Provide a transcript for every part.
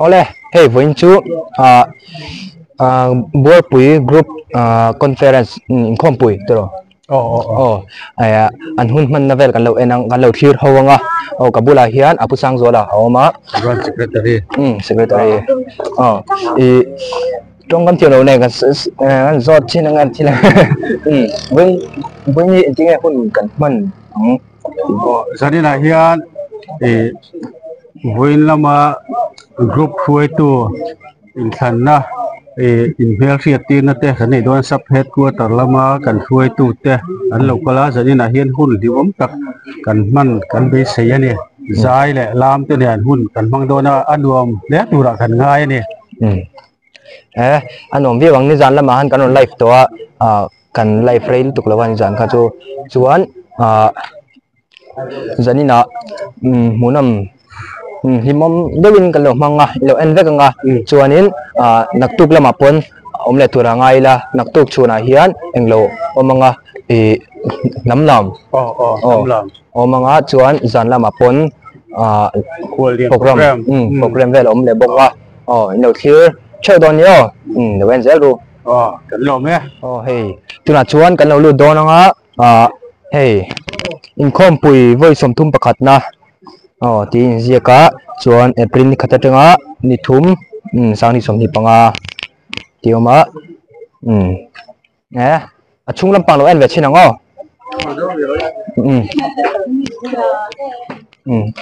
ole hey voin chu board pui group conference in khompui tro aya an hun man navel kan lo enang kan lo thir hawanga kabula hian apusang zola hawma secretary i trong kan thielo ne kan zot chin ngan thila voin ni tinge hun kan man zanina hian voin lama group huai tu in thanna in hmel riat tin na te khani don sub headquarter lama kan huai tu te an lo kala zanina hian hun diwom tak kan man kan be sei ani zai le lam te ne an hun kan mang dona anuam le tura kan ngai ani anom vi wang ni zan lama han kan live to kan live rail tuk lawan zan kha chu chuan zanina munam himom dewin kan lo manga lo en vek nga chuanin naktuk lama pon omle tura ngai la naktuk chuna hian englo omanga namlam namlam omanga chuan zan lama pon program vel omle boka no thir cheu don yo the wen zel ru kan lo me hey tuna chuan kan lo lu don nga hey in khom pui voi som thum pakhat na tin ziaka chuan april ni khata tanga ni thum sang ni som ni panga tioma achung lampang lo en ve chinango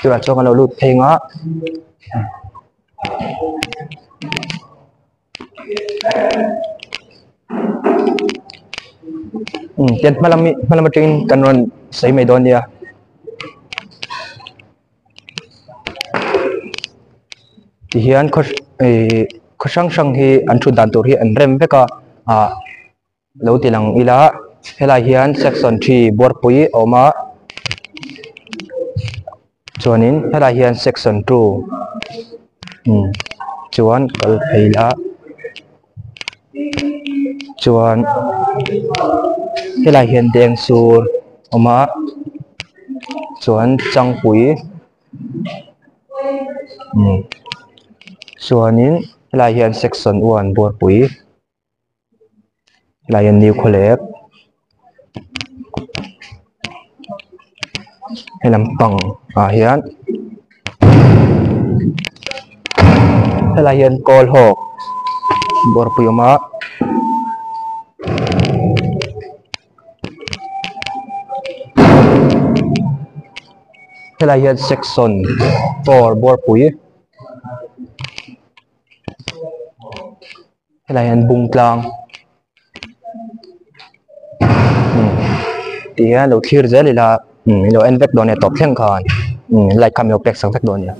tuna chuan kan lo lu thenga tian malam trin kanon sei mai don dia ti hian khosang sang hi an thu dan tur hi an rem veka lo tilang ila helai hian section 3 bor pui oma chuanin helai hian section 2 chuan kal pheila chuan helai hian deng sur oma chuan changpui chuanin helai hian section 1 bor pui helai hian new collect helam pang hian helai hian kol hok bor pui oma helai hian section 4 bor pui helai hian bung tlang tia lo thir zelila lo en vek don e top thleng khan like kam yo pek sang vek don ya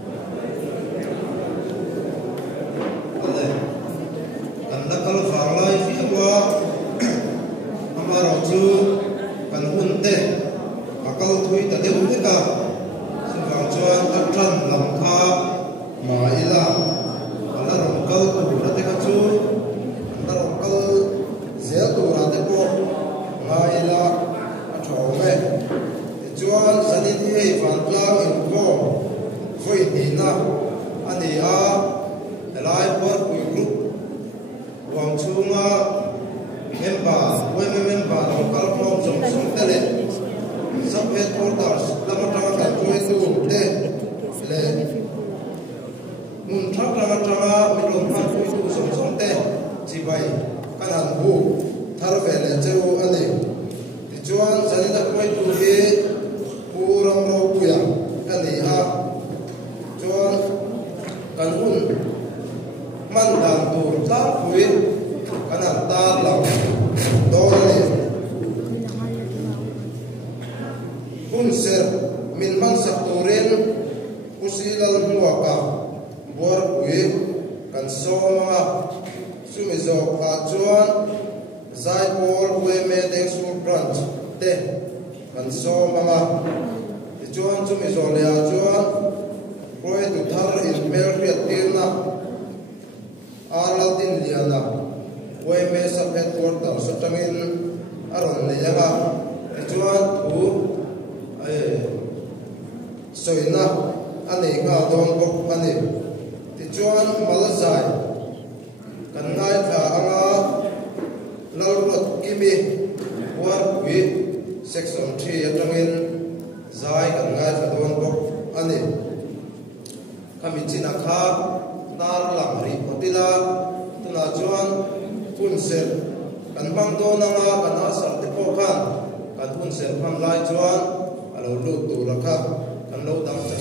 chuan malazai kan ngai tha anga lalrot kimi war wi section 3 atangin zai kan ngai tha don bok ani kami china kha nar lam ri potila tuna chuan kunsel kan bang do nanga kan asal te po khan kan kunsel pham lai chuan alo lu tu la kha kan lo dang cha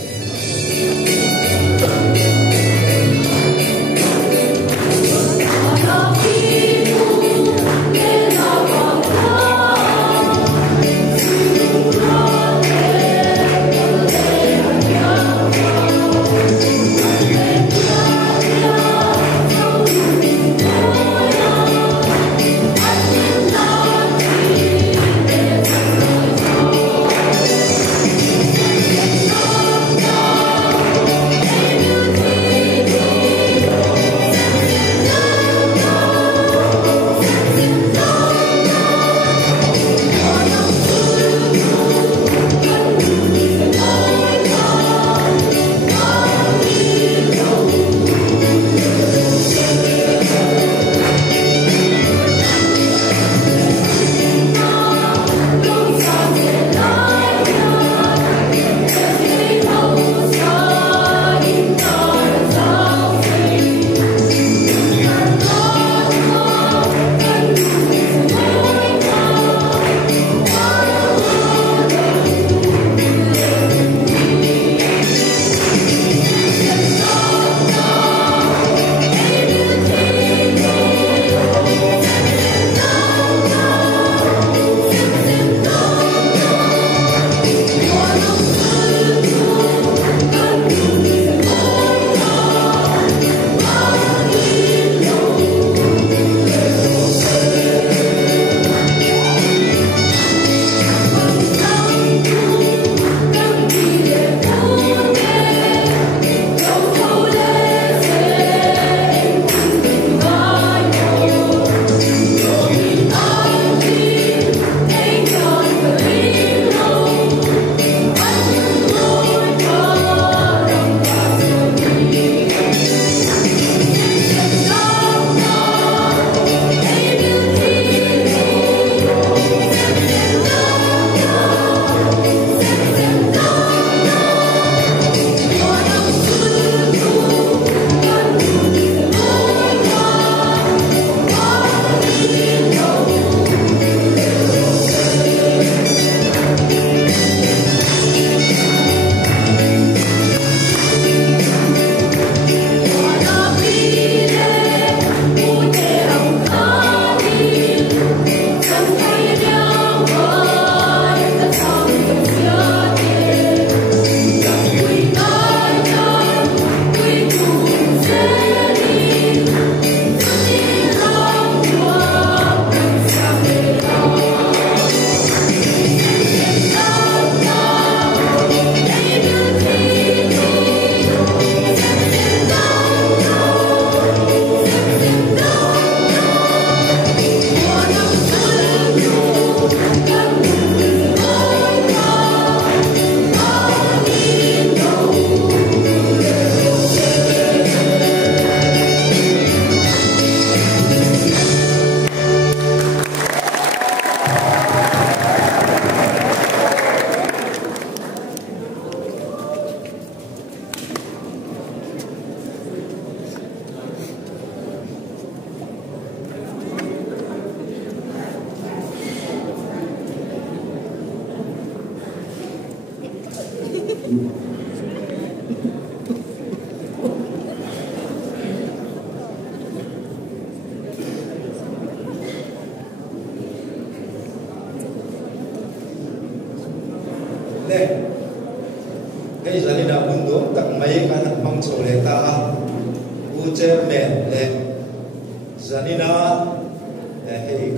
cái giờ này đã muốn đúng tặng mấy cái thằng mong số lệ ta u chơi mẹ lệ giờ này nó hay cái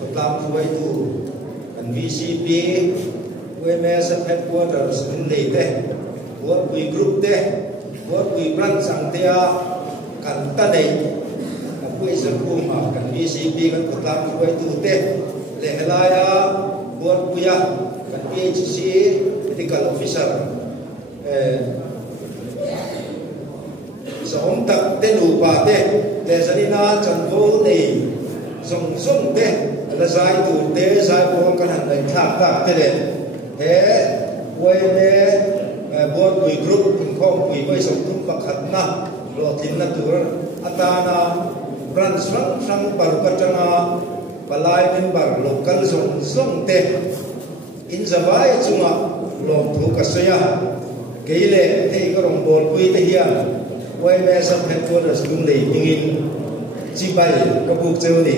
con làm quay tu cần VCP quay mẹ sẽ hết qua rồi sinh lệ thế qua quỳ group thế qua quỳ branch sang thế cần ta đây quay sang cùng mà cần VCP cần con làm quay tu thế lệ lại qua quỳ cần PHC medical officer sống tập tên đủ bà tê để gia đình na chẳng vô này dùng dùng tê là giải tụ tê giải buông cái hành này thả cả tê để thế quay về buôn quỷ group in không quỷ quay sống tung bạc hạt na lo tin na tur atana brand sang baru kacana balai member local zong te in zawai chunga lom thu kasaya keile thei karong bol pui te hian wai me sam phet ko da sum le ingin chi bai ka buk cheu ni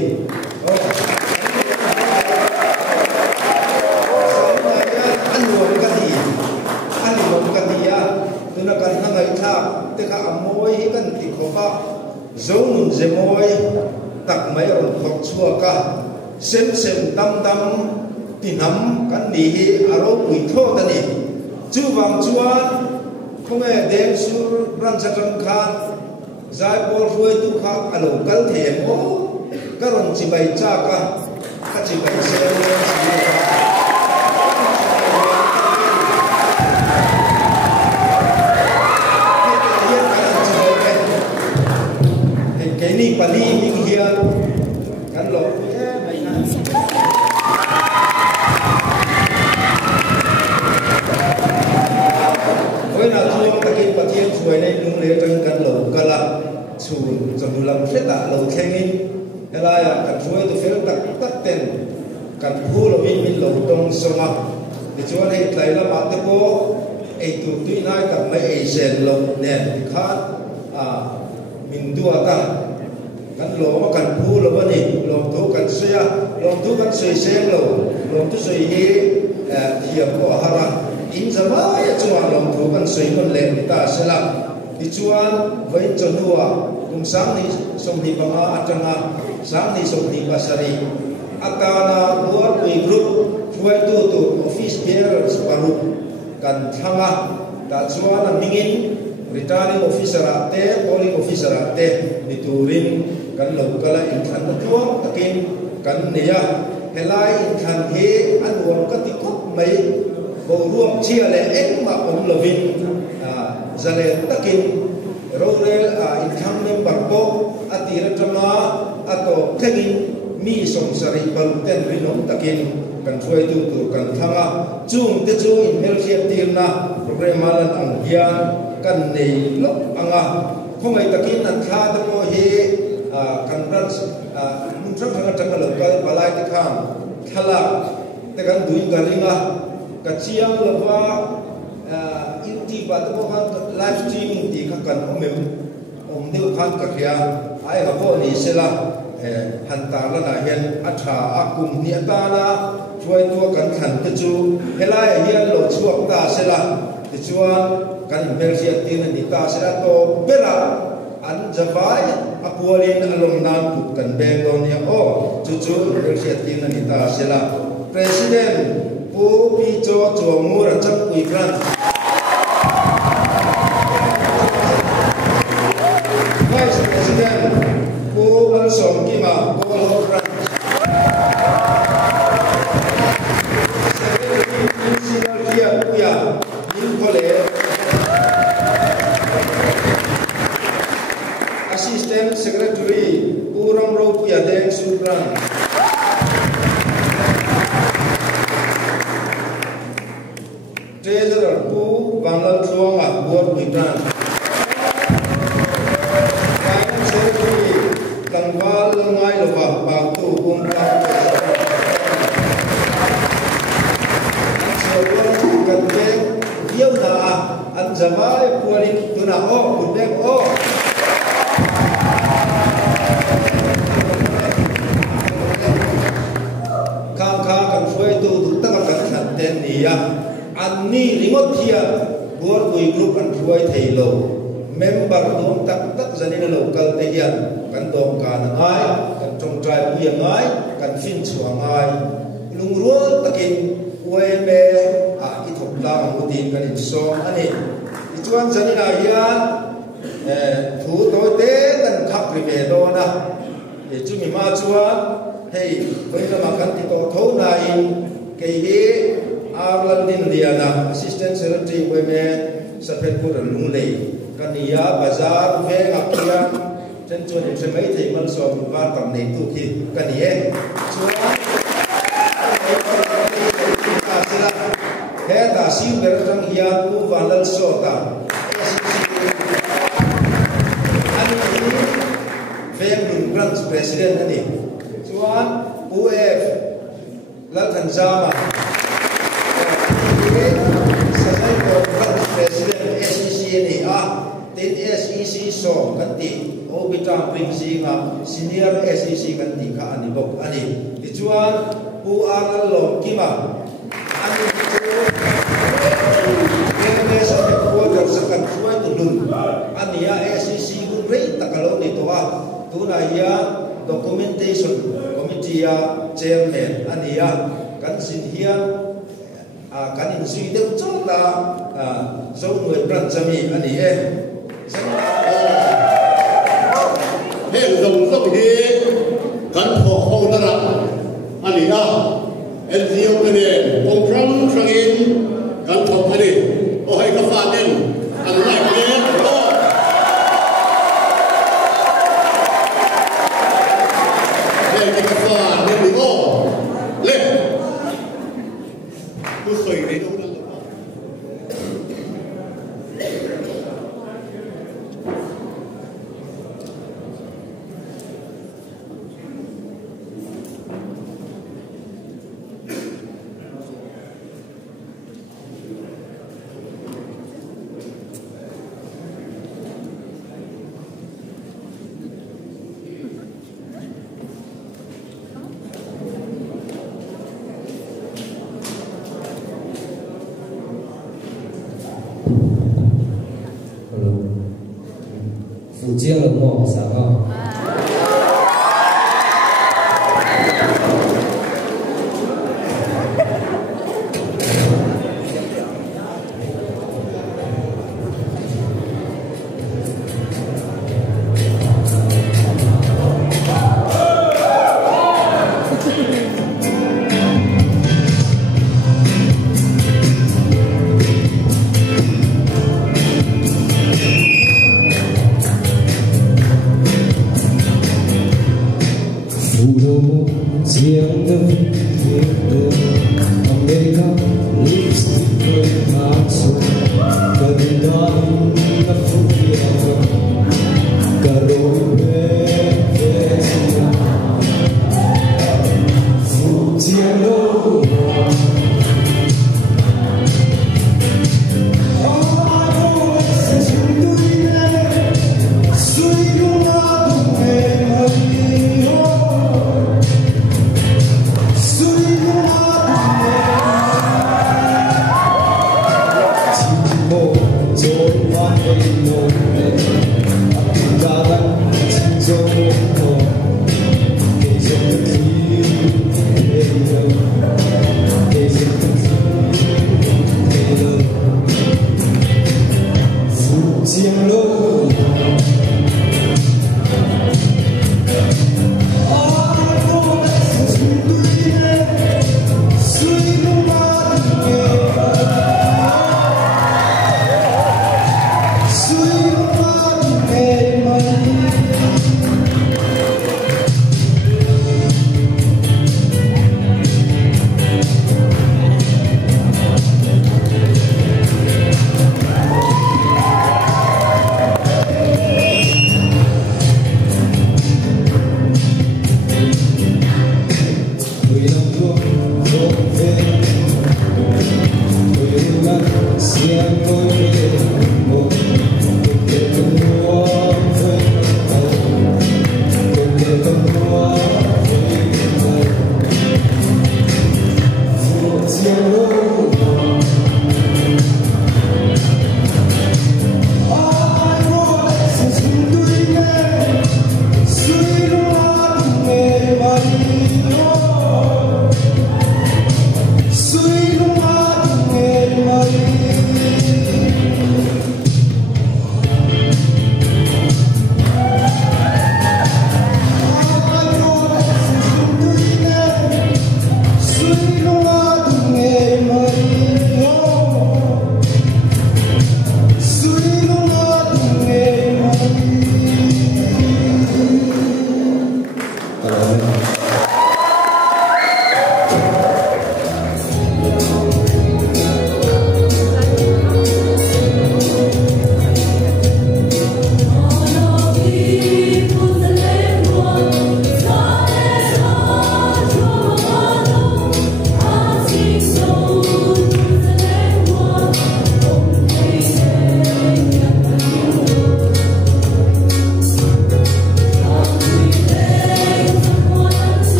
tuna kan na ngai tha te kha amoi kan ti khoka zonun zemoi tak mai ron khok chua ka sem sem tam tam ti nam kan ni hi aro pui tho ta ni chu wang chuan khome dem sur ran cha kan khan zai bol ruai tu kha alo kal them o ka ron chi bai cha ka chi bai se ni pali ming hian kan lo mai na oi na chuang takin pathian chuai nei lung le kan lo kala chu chanu lam theta lo thengin ela ya kan chuai tu fel tak ten kan phu lo in lo tong soma ni chuan hei tlai la ma te ko ei tu tu nai tak mai ei sen lo ne kha min dua ka kan lo ma kan phu lo ni lo tu kan sia lo tu kan soi sen lo tu soi hi hiam ko hara in zama ya chuan lo tu kan soi kon le ta sela ti chuan vai chonua kum sang ni som ni banga atanga sang ni som ni pasari akana buat we group fuai tu office bearers paru kan thanga ta chuan mingin returning officer ate polling officer ate niturin kan lo kala in khan tuam takin kan neya helai in khan he anwam ka ti kop mai bo ruam chia le ek ma om lovin zale takin rorel in khan member ko atira tama ato thegin mi som sari paluten rinom takin kan thuai tu kan thanga chung te chu in mel khiat tirna program alan ang hian kan nei lok anga khomai takin an tha ta ko he kan ran mun thang thang lo ka balai ti kham thala te kan dui garinga ka chiang lova inti ba to kan live streaming ti ka kan om deu khan ka khia ai ha ko ni sela han ta la na hian atha akum ni ta la chuai tu kan khan te chu helai hian lo chuak ta sela ti chuan kan bel sia tin ni ta sela to bela an javai apualin along nan put kan beng don ya o chu bel sia tin ni ta sela president pu pi cho mu ra chak pui kran vice president pu an som ki ma ko ho ran Assistant Secretary Urang Ropia Deng Subran Treasurer Pu Bangal Truanga Buat Bidran Finance Secretary Tangwal Langai Lova Baktu Kumrang Kadbek Diau na Anjamai Pualit Tuna O Kudbek O Ani remote here buat koi group an ruai thei lo member dom tak zanin local te hian kan dom kan ngai kan trong trai pu ngai kan fin chua ngai lung rual takin we me I thop la mutin kan in so ani chuan zanin a hian thu toi te kan khak ri ve do na chu mi ma chuan hei koi la kan ti to tho na in ke hi Arlandin Diana Assistant Secretary Weme Sapet Pura Lunglei kania bazar ve ngakia chen chuan in mai thei man so va tam nei tu ki kanie chuan he ta siu ber tang hian ku vanal so ta ani vem lung branch president ani chuan uf lal than jama sajai ko branch president SEC ni a tin SEC so kan ti obita principal senior SEC kan ti kha ani bok ani ti chuan pu ar lom kima ani sa headquarter sa kansuay tulun aniya SEC gun rei takalo nito tu na iya documentation committee chairman aniya kan sinhiya kan insui deu chota so người branchami aniye he dong dong hi kan tho ho na ra aniya NGO kene ong from trangin kan tho ani o hai ka fa den an lai le o le ka fa den ni o le ku khoi ni do na福建人哦，啥啊？Hãy subscribe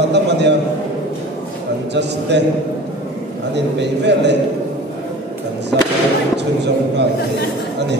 na tamania kan just de anin pe vele kan sa chun jong ka ani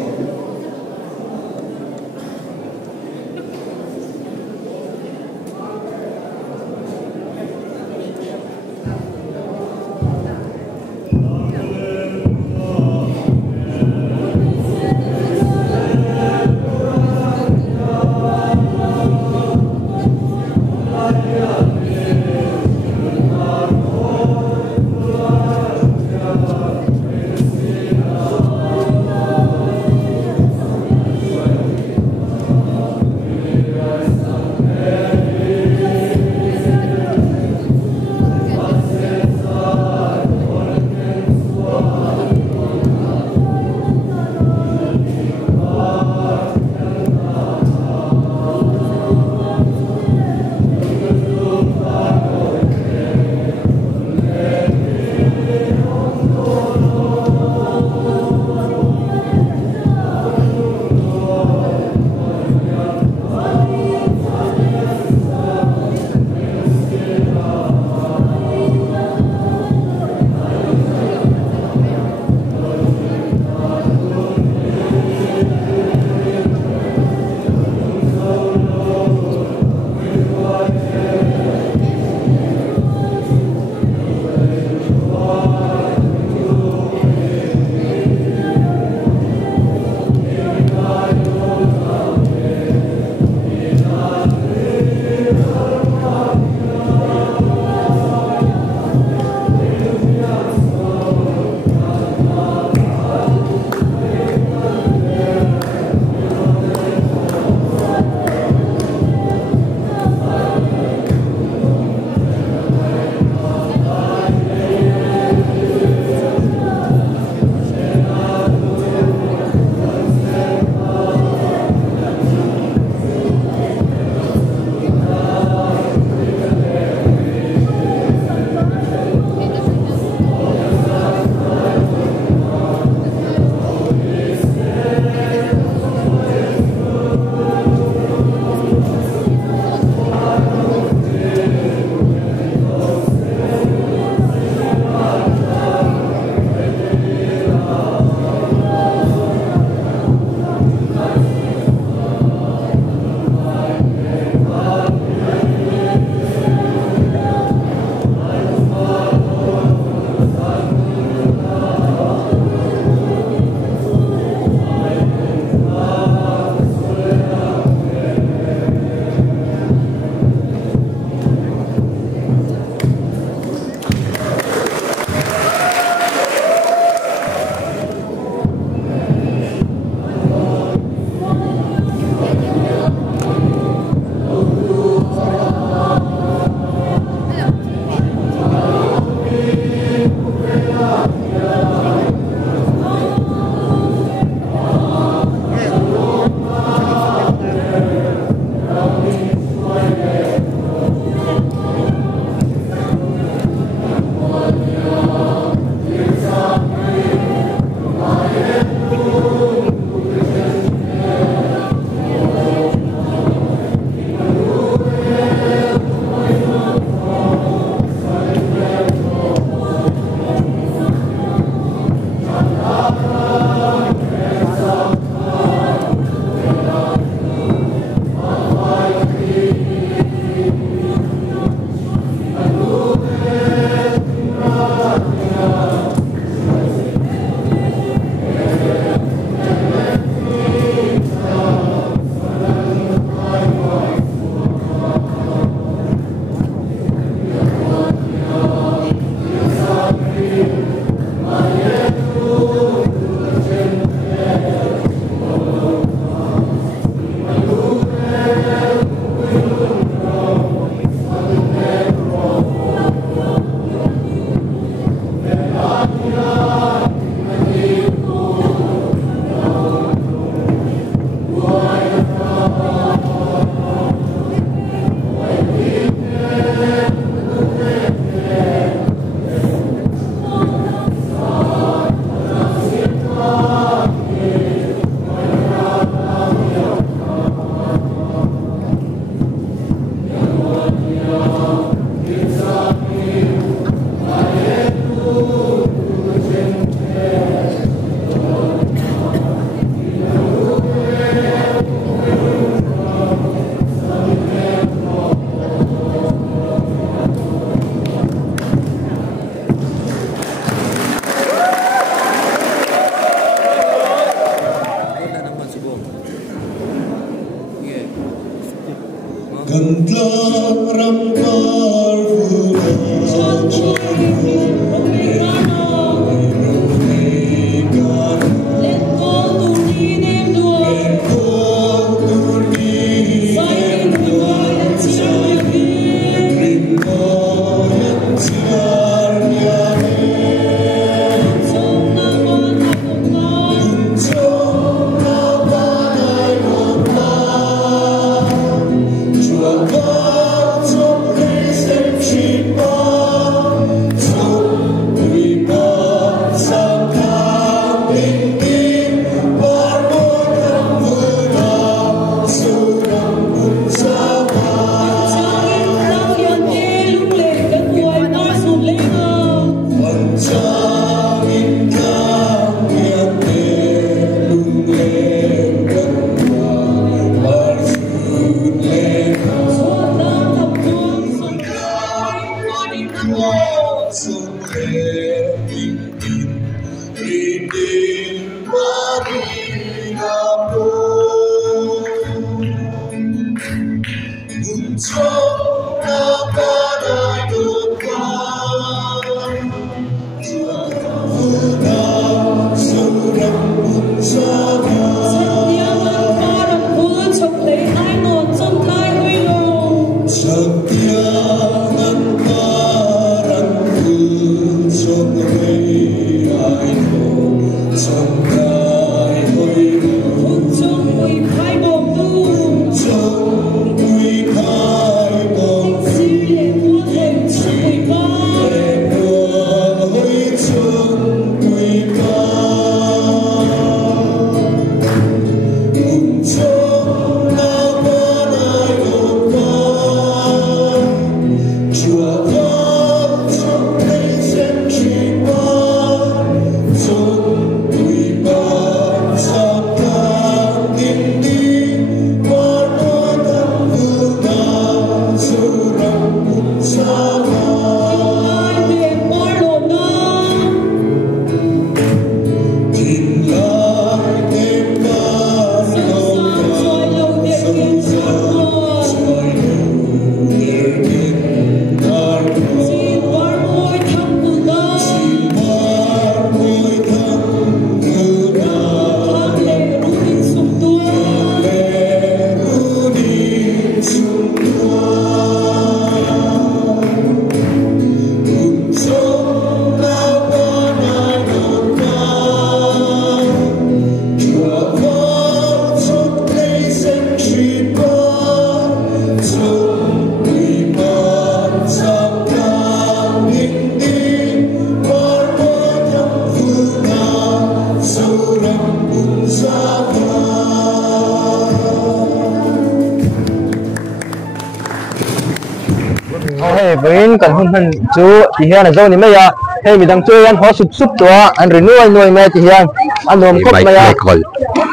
Hey, với cần hôn thân chú thì hiện là dâu này mấy à? Hey, mình đang chơi ăn hóa sụp sụp đó, ăn rồi nuôi mẹ thì hiện ăn nôm cốc mấy à?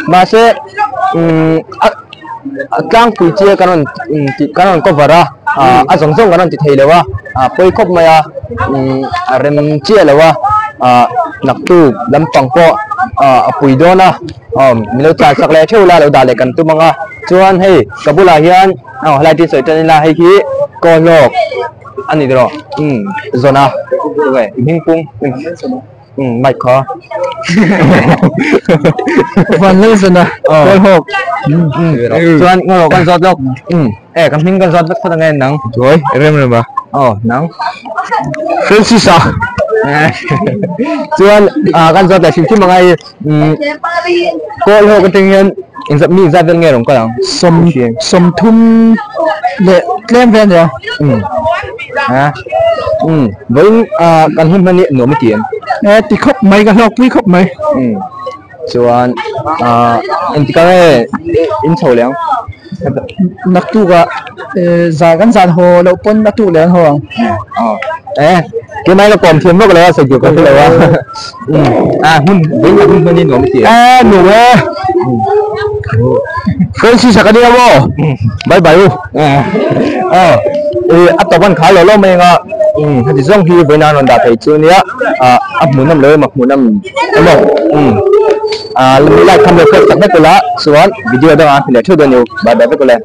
Mà sẽ cang cùi chia cái non có vợ ra, giống cái non thì thấy là wa, bơi cốc mấy à? Rem chia là wa, nặc tu đâm phẳng po, bùi đó na, mình lo chả sắc lẹ theo là lo đào lại cần tu mang à? Chuan hey, kabula hiện, lại đi sợi chân là hay khi có lộc anh đi rồi zona vậy hình cung mạch khó phần lên zona có lộc cho anh ngồi con giọt đâu cái hình con giọt rất là nghe nắng rồi em rồi mà nắng rất xí xả cho anh con giọt là chỉ mà ngay có lộc cái tình hình anh dập mi ra bên nghe đúng không sum thum lệ lem ven rồi với căn hôm nay nửa mấy tiền thì khóc mấy cái lọc quý khóc mấy cho anh cái in sầu léng nặc tu cả dài gắn dàn hồ đậu pôn nặc tu léng hồ cái máy nó còn thêm mất rồi sử dụng cái này hun với hun bên nửa mấy tiền nửa Francis sao cái đi không? Bye bye. Áp tập văn khá là lâu mình thì giống như với nào đã thấy chưa nhá. Áp muốn nămเลยmặc muốn năm một. Lại không được cái tận của lá. Xuống video đó thì để cho được nhiều bài bài với cô lên.